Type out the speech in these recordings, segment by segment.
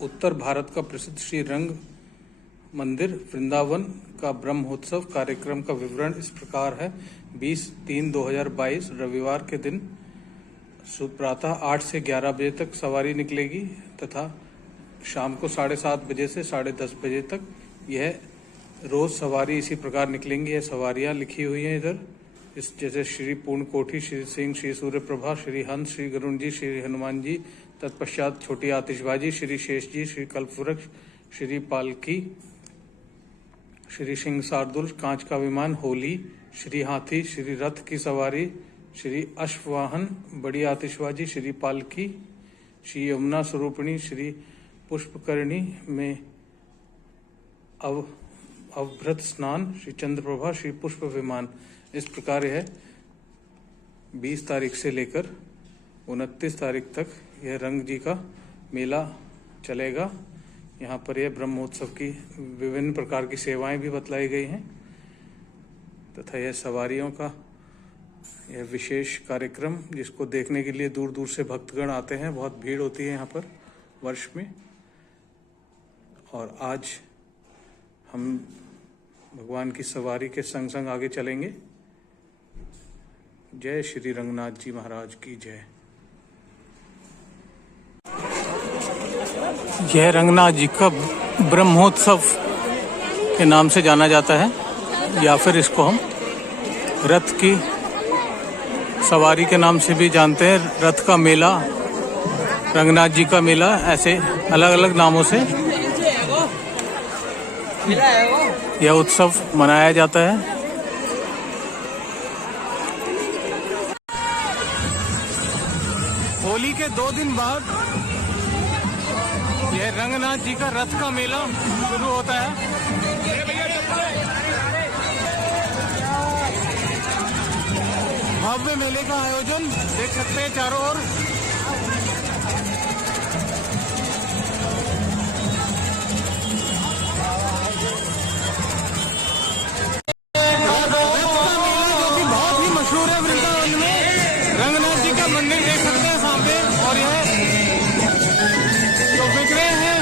उत्तर भारत का प्रसिद्ध श्री रंग मंदिर वृंदावन का ब्रह्मोत्सव कार्यक्रम का विवरण इस प्रकार है। 20/3/2022 रविवार के दिन प्रातः 8 से 11 बजे तक सवारी निकलेगी तथा शाम को 7:30 बजे से 10:30 बजे तक यह रोज सवारी इसी प्रकार निकलेंगी। यह सवारियां लिखी हुई हैं इधर, इस जैसे श्री पूर्णकोठी, श्री सिंह, श्री सूर्यप्रभा, श्री हंस, श्री गरुण जी, श्री हनुमान जी, तत्पश्चात छोटी आतिशबाजी, श्री शेष जी, श्री कल्पवृक्ष, श्री पालकी, श्री सिंह शार्दुल, कांच का विमान, होली, श्री हाथी, श्री रथ की सवारी, श्री अश्ववाहन, बड़ी आतिशबाजी, श्री पालकी, श्री यमुना स्वरूपिणी, श्री पुष्पकर्णी में अवभृत स्नान, श्री चंद्रप्रभा, श्री पुष्प विमान। इस प्रकार यह 20 तारीख से लेकर 29 तारीख तक यह रंग जी का मेला चलेगा। यहाँ पर यह ब्रह्मोत्सव की विभिन्न प्रकार की सेवाएं भी बतलाई गई हैं तथा यह सवारियों का यह विशेष कार्यक्रम जिसको देखने के लिए दूर दूर से भक्तगण आते हैं। बहुत भीड़ होती है यहाँ पर वर्ष में। और आज हम भगवान की सवारी के संग संग आगे चलेंगे। जय श्री रंगनाथ जी महाराज की जय। यह रंगनाथ जी का ब्रह्मोत्सव के नाम से जाना जाता है या फिर इसको हम रथ की सवारी के नाम से भी जानते हैं। रथ का मेला, रंगनाथ जी का मेला, ऐसे अलग अलग नामों से यह उत्सव मनाया जाता है। होली के 2 दिन बाद यह रंगनाथ जी का रथ का मेला शुरू होता है। भव्य मेले का आयोजन देख सकते हैं चारों ओर। मंदिर देख सकते हैं सामने और यह जो विग्रह है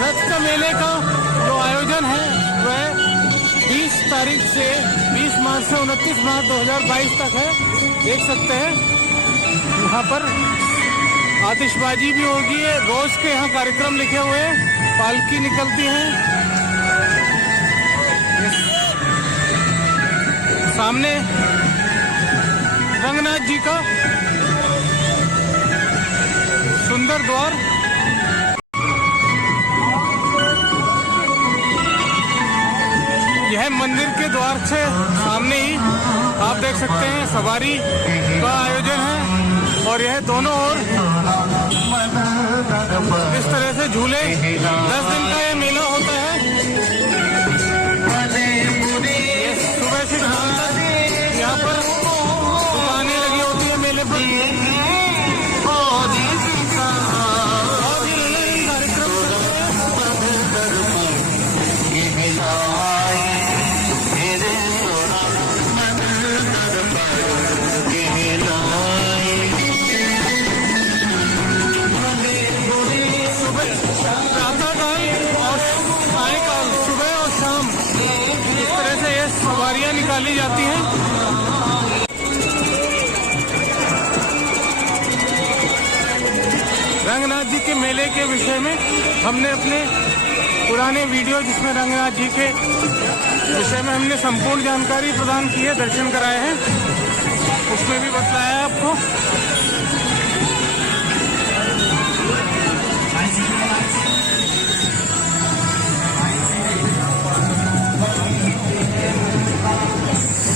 रथ का मेले का जो आयोजन है वह 20 तारीख से 20 मार्च से 29 मार्च 2022 तक है। देख सकते हैं यहाँ पर आतिशबाजी भी होगी। रोज के यहाँ कार्यक्रम लिखे हुए हैं, पालकी निकलती है। सामने रंगनाथ जी का सुंदर द्वार, यह मंदिर के द्वार से सामने ही आप देख सकते हैं सवारी का आयोजन है। और यह दोनों ओर इस तरह से झूले, 10 दिन का यह मेला होता है। सुबह से शाम तक यहाँ पर दुकानें लगी होती है मेले पर। सवारियां निकाली जाती हैं। रंगनाथ जी के मेले के विषय में हमने अपने पुराने वीडियो जिसमें रंगनाथ जी के विषय में हमने संपूर्ण जानकारी प्रदान की है, दर्शन कराए हैं, उसमें भी बताया है आपको।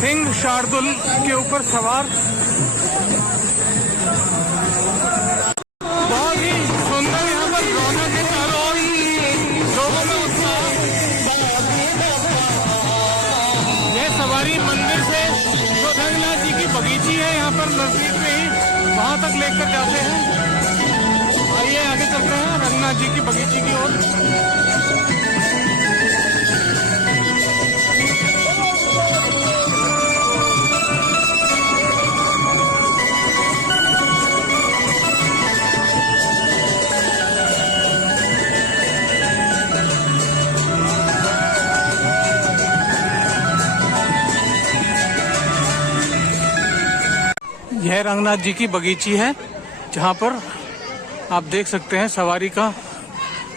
सिंह शार्दुल के ऊपर सवार बहुत ही सुंदर यहाँ पर रौनक है चारों ओर, लोगों में उत्साह। यह सवारी मंदिर से जो रंगनाथ जी की बगीची है यहाँ पर नजदीक में ही, वहाँ तक लेकर जाते हैं। आइए आगे चलते हैं रंगनाथ जी की बगीची की ओर। यह रंगनाथ जी की बगीची है, जहाँ पर आप देख सकते हैं सवारी का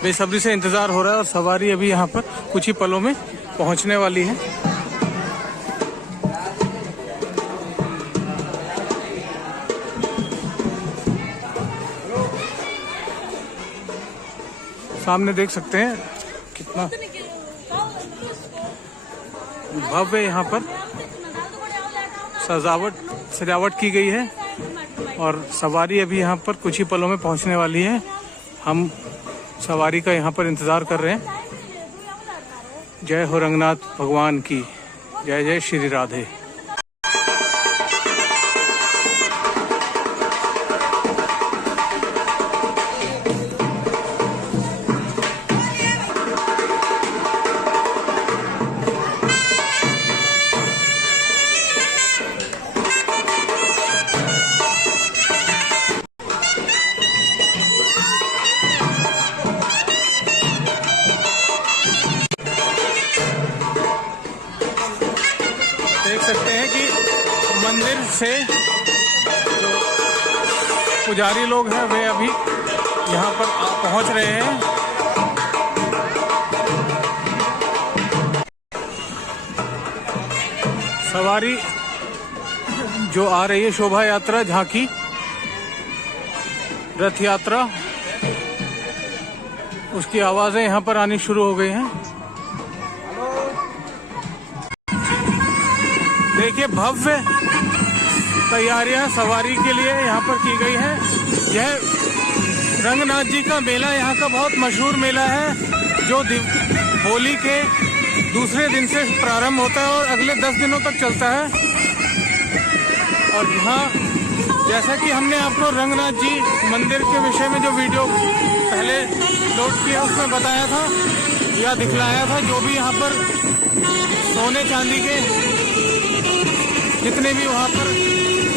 बेसब्री से इंतजार हो रहा है और सवारी अभी यहाँ पर कुछ ही पलों में पहुँचने वाली है। सामने देख सकते हैं कितना भव्य यहाँ पर सजावट की गई है और सवारी अभी यहाँ पर कुछ ही पलों में पहुँचने वाली है। हम सवारी का यहाँ पर इंतजार कर रहे हैं। जय हो रंगनाथ भगवान की, जय जय श्री राधे। देख सकते हैं कि मंदिर से जो पुजारी लोग हैं वे अभी यहाँ पर पहुँच रहे हैं। सवारी जो आ रही है, शोभा यात्रा, झांकी, रथ यात्रा, उसकी आवाजें यहाँ पर आनी शुरू हो गई हैं। देखिए भव्य तैयारियां सवारी के लिए यहाँ पर की गई है। यह रंगनाथ जी का मेला यहाँ का बहुत मशहूर मेला है, जो होली के दूसरे दिन से प्रारंभ होता है और अगले 10 दिनों तक चलता है। और यहाँ जैसा कि हमने आपको रंगनाथ जी मंदिर के विषय में जो वीडियो पहले लोड किया उसमें बताया था या दिखलाया था, जो भी यहाँ पर सोने चांदी के जितने भी वहाँ पर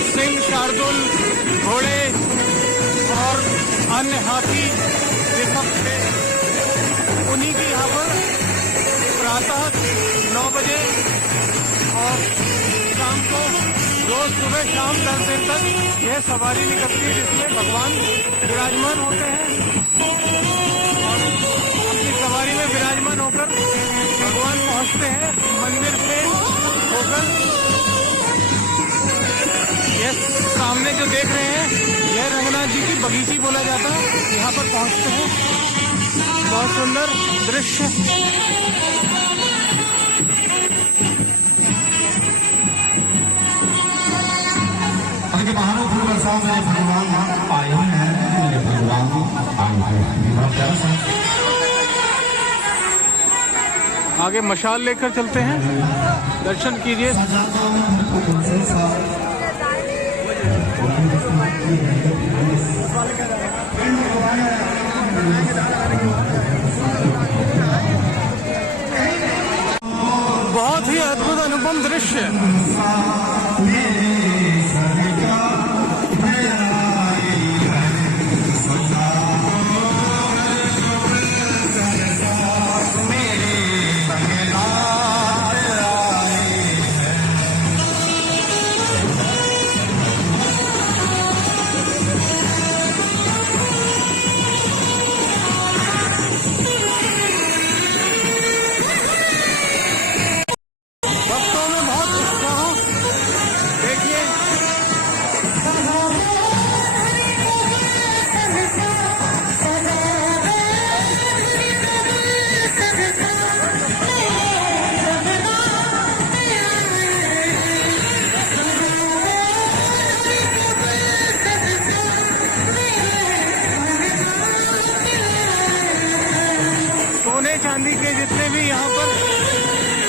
सिंह, शार्दुल, घोड़े और अन्य हाथी ये सब थे, उन्हीं की यहाँ पर प्रातः 9 बजे और शाम को रोज सुबह शाम 10 दिन तक यह सवारी निकलती है, जिसमें भगवान विराजमान होते हैं और अपनी सवारी में विराजमान होकर भगवान पहुँचते हैं मंदिर से होकर। ये सामने जो देख रहे हैं यह रंगनाथ जी की बगीची बोला जाता है, यहाँ पर पहुँचते हैं। बहुत सुंदर दृश्य। महानपुर वर्षा में भगवान आए हैं, भगवान आए हैं। आगे मशाल लेकर चलते हैं, दर्शन कीजिए। बहुत ही अद्भुत अनुपम दृश्य। चांदी के जितने भी यहाँ पर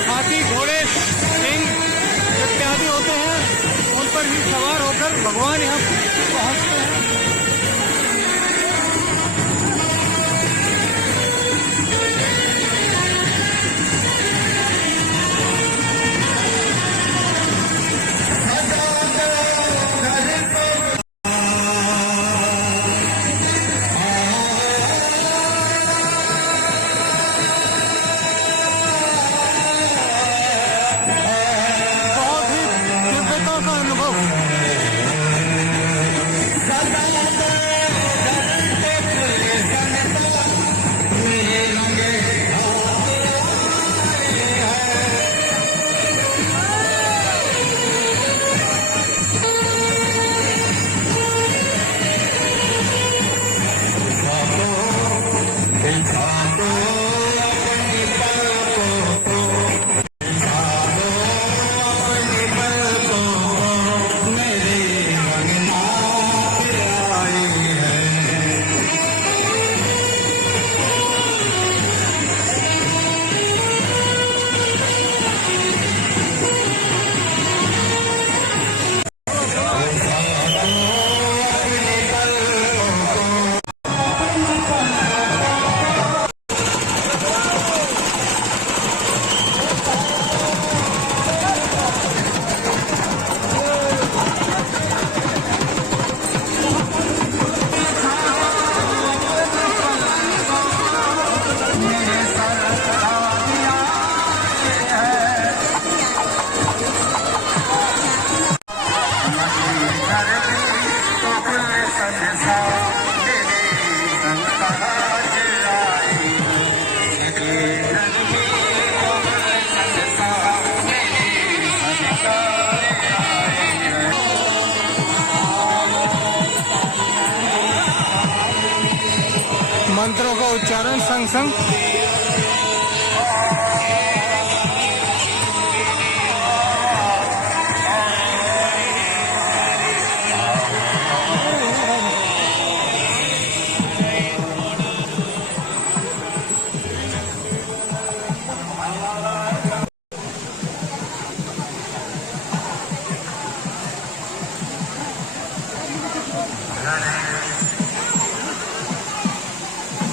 हाथी, घोड़े, सिंह इत्यादि होते हैं, उन पर ही सवार होकर भगवान यहाँ पहुँचते हैं। मंत्रों का उच्चारण संग संग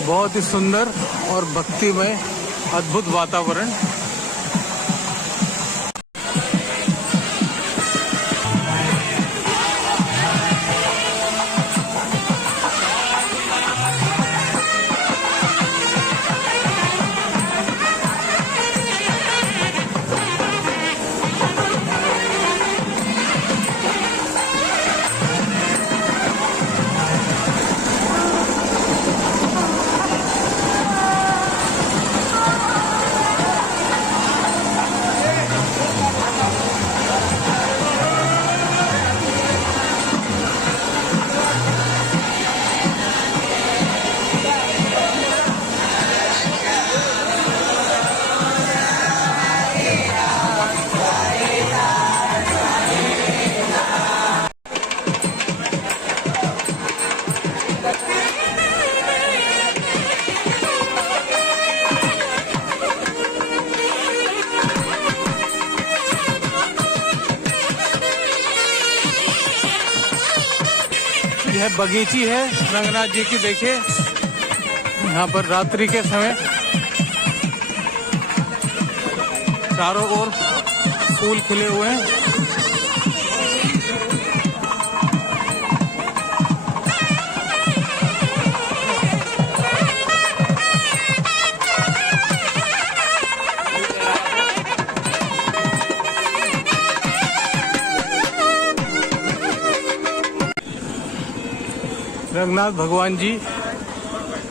बहुत ही सुंदर और भक्तिमय अद्भुत वातावरण। यह बगीची है रंगनाथ जी की। देखिए यहाँ पर रात्रि के समय चारों ओर फूल खिले हुए हैं। रंगनाथ भगवान जी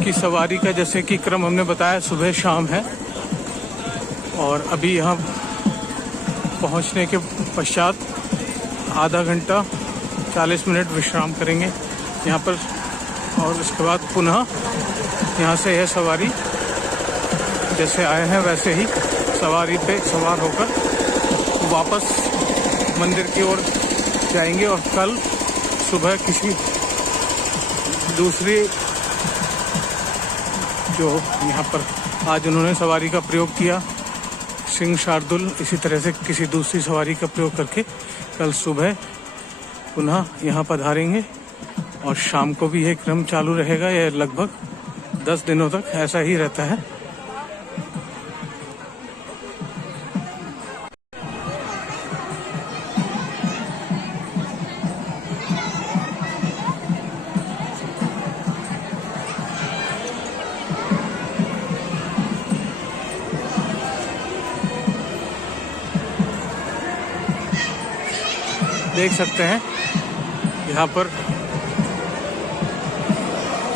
की सवारी का जैसे कि क्रम हमने बताया सुबह शाम है, और अभी यहाँ पहुँचने के पश्चात आधा घंटा 40 मिनट विश्राम करेंगे यहाँ पर, और उसके बाद पुनः यहाँ से यह सवारी जैसे आए हैं वैसे ही सवारी पे सवार होकर वापस मंदिर की ओर जाएंगे। और कल सुबह किसी दूसरी जो यहाँ पर आज उन्होंने सवारी का प्रयोग किया सिंह शार्दुल, इसी तरह से किसी दूसरी सवारी का प्रयोग करके कल सुबह पुनः यहाँ पधारेंगे। और शाम को भी यह क्रम चालू रहेगा। यह लगभग 10 दिनों तक ऐसा ही रहता है। देख सकते हैं यहाँ पर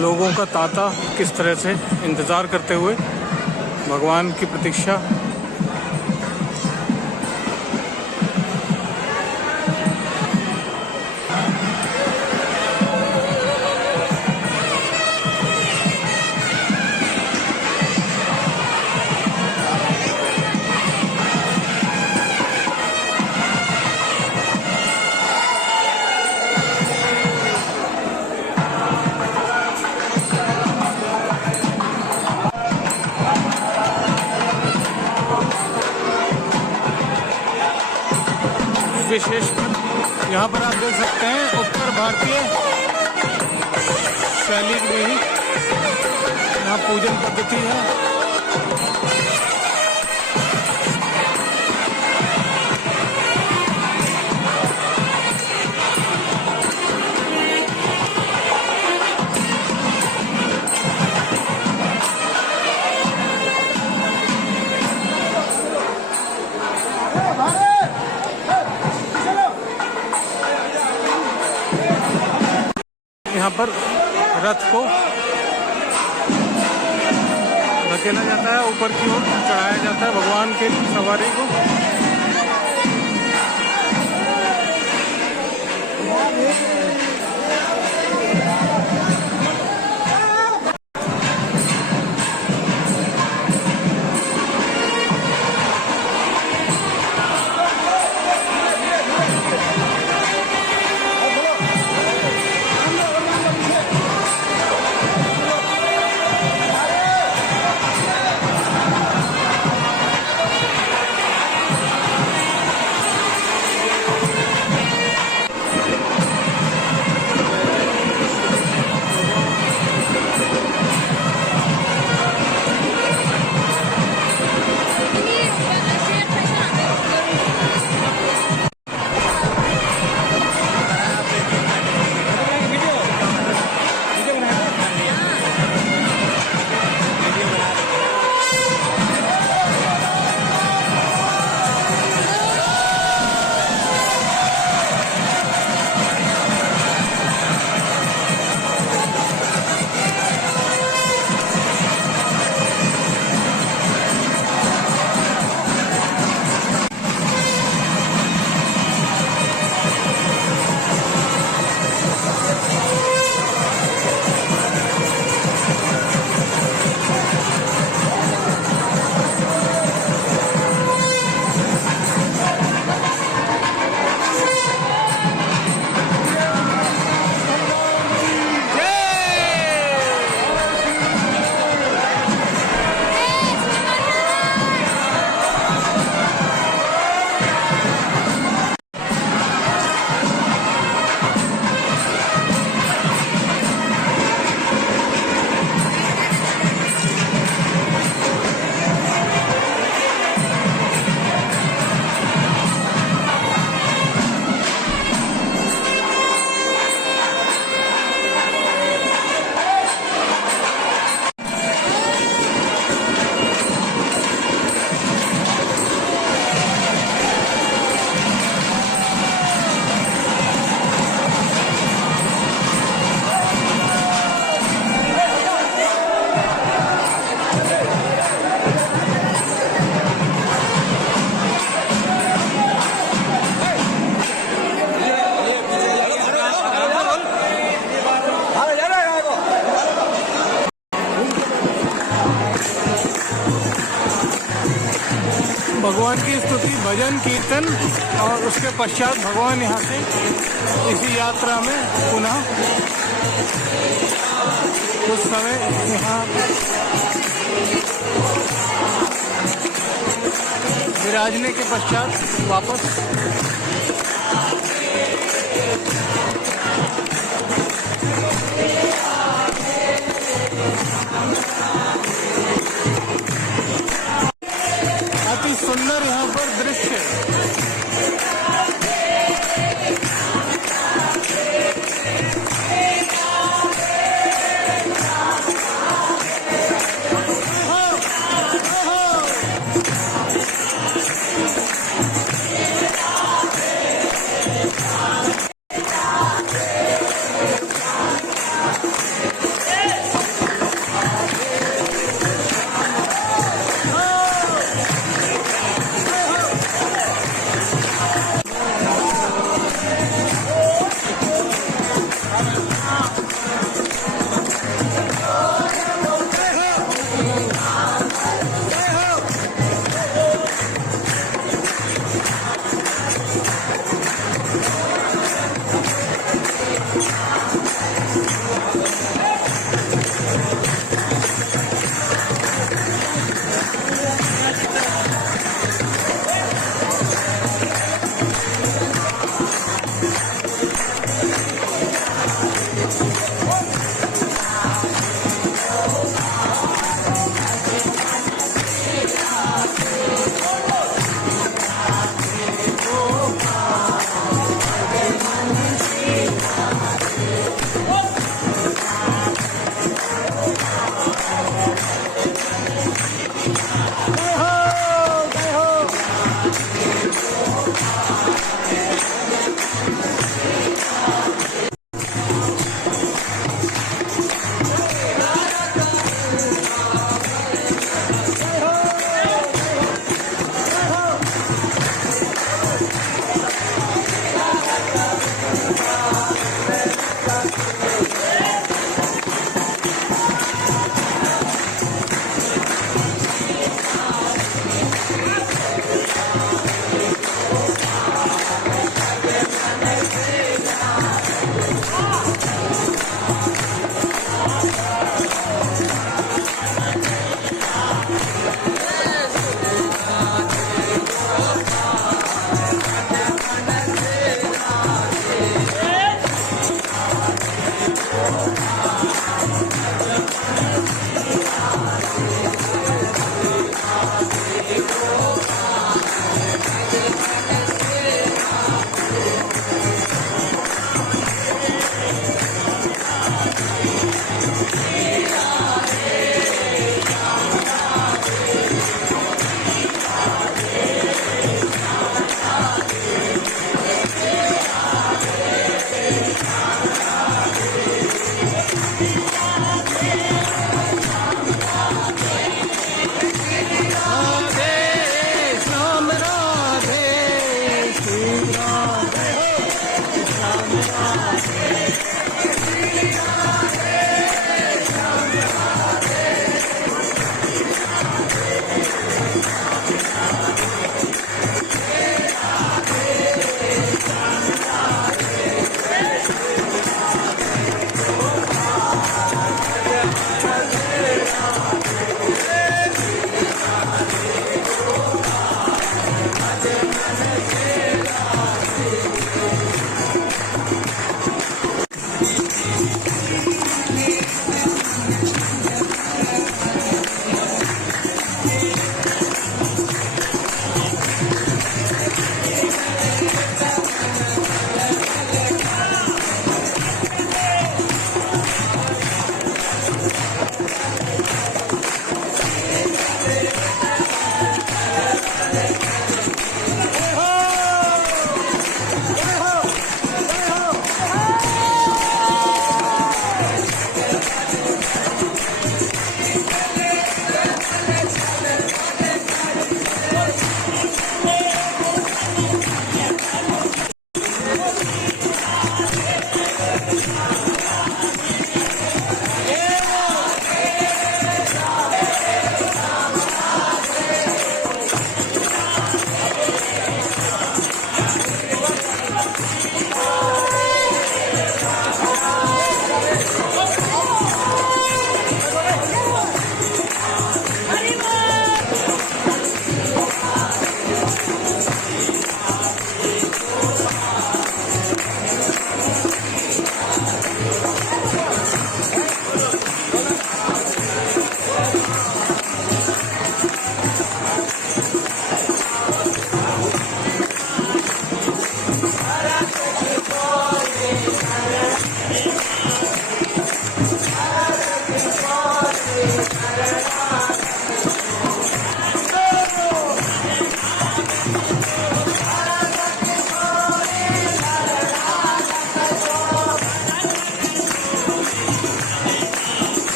लोगों का तांता किस तरह से इंतज़ार करते हुए भगवान की प्रतीक्षा। विशेष यहाँ पर आप देख सकते हैं उत्तर भारतीय शैली में ही यहाँ पूजन पद्धति है। यहाँ पर रथ को धकेला जाता है, ऊपर की ओर चढ़ाया जाता है भगवान के सवारी को। भगवान की स्तुति, भजन, कीर्तन और उसके पश्चात भगवान यहाँ से इसी यात्रा में पुनः उस समय यहाँ विराजने के पश्चात वापस अति सुंदर यहाँ पर दृश्य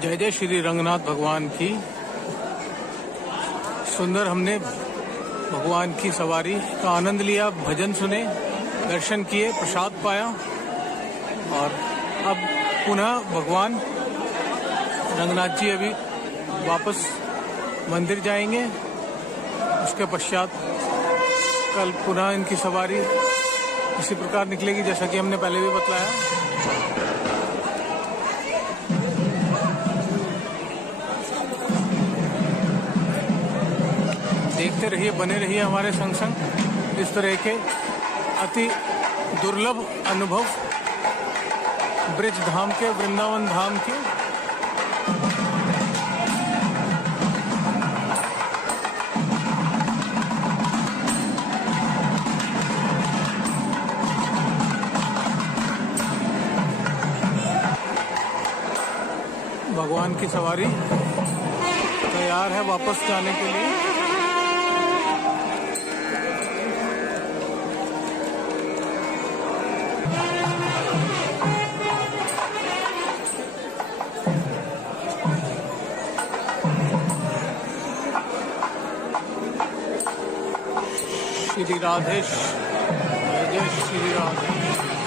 जय जय श्री रंगनाथ भगवान की। सुंदर हमने भगवान की सवारी का आनंद लिया, भजन सुने, दर्शन किए, प्रसाद पाया और अब पुनः भगवान रंगनाथ जी अभी वापस मंदिर जाएंगे। उसके पश्चात कल पुनः इनकी सवारी इसी प्रकार निकलेगी जैसा कि हमने पहले भी बतलाया। देखते रहिए, बने रहिए हमारे संग संग इस तरह के अति दुर्लभ अनुभव ब्रिज धाम के, वृंदावन धाम के। भगवान की सवारी तैयार है वापस जाने के लिए। श्री राधेश, जय जय श्री राधे।